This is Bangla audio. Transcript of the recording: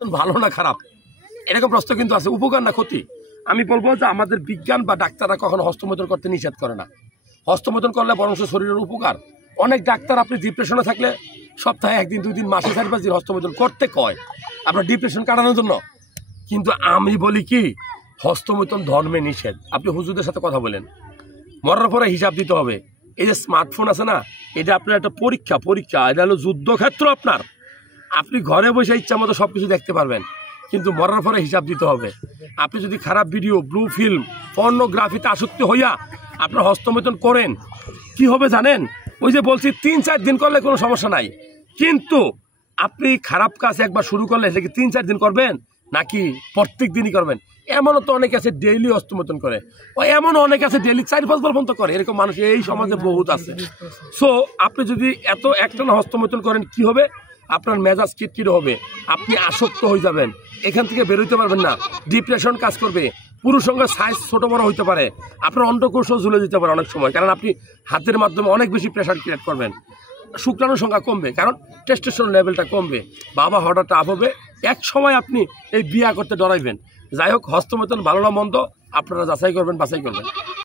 ভালো না খারাপ এরকম প্রশ্ন কিন্তু আছে, উপকার না ক্ষতি। আমি বলবো যে আমাদের বিজ্ঞান বা ডাক্তাররা কখনো হস্তমৈথুন করতে নিষেধ করে না। হস্তমৈথুন করলে বরং শরীরের উপকার। অনেক ডাক্তার আপনি ডিপ্রেশনে থাকলে সপ্তাহে 1 দিন 2 দিন মাসে 4-5 দিন হস্তমৈথুন করতে কয় আপনার ডিপ্রেশন কাটানোর জন্য। কিন্তু আমি বলি কি, হস্তমৈথুন ধর্মে নিষেধ। আপনি হুজুরদের সাথে কথা বলেন, মরার পরে হিসাব দিতে হবে। এই যে স্মার্টফোন আছে না, এটা আপনার একটা পরীক্ষা, এটা হলো যুদ্ধক্ষেত্র আপনার। আপনি ঘরে বসে ইচ্ছা মতো সবকিছু দেখতে পারবেন, কিন্তু মরার পরে হিসাব দিতে হবে। আপনি যদি খারাপ ভিডিও, ব্লু ফিল্ম, পর্নোগ্রাফিতে আসক্তি হইয়া আপনার হস্তমৈথুন করেন, কি হবে জানেন? ওই যে বলছি 3-4 দিন করলে কোনো সমস্যা নাই, কিন্তু আপনি খারাপ কাজ একবার শুরু করলে সেটা কি 3-4 দিন করবেন নাকি প্রত্যেক দিনই করবেন? এমনও তো অনেক আছে ডেইলি হস্তমৈথুন করে, ও এমনও অনেক আছে ডেইলি 4-5 বার পর্যন্ত করে। এরকম মানুষ এই সমাজে বহুত আছে। সো আপনি যদি এত একটানা হস্তমৈথুন করেন কি হবে? আপনার মেজাজ কিটকিট হবে, আপনি আসক্ত হয়ে যাবেন, এখান থেকে বেরোতে পারবেন না, ডিপ্রেশন কাজ করবে, পুরুষ সঙ্গে সাইজ ছোট বড় হইতে পারে, আপনার অন্ডকোষও ঝুলে যেতে পারে অনেক সময়, কারণ আপনি হাতের মাধ্যমে অনেক বেশি প্রেশার ক্রিয়েট করবেন। শুক্রাণুর সংখ্যা কমবে, কারণ টেস্টোস্টেরন লেভেলটা কমবে, বাবা হওয়াটা টাফ হবে, এক সময় আপনি এই বিয়া করতে ডরাইবেন। যাই হোক, হস্তমৈথুন ভালো না মন্দ আপনারা যাচাই করবেন, বাছাই করবেন।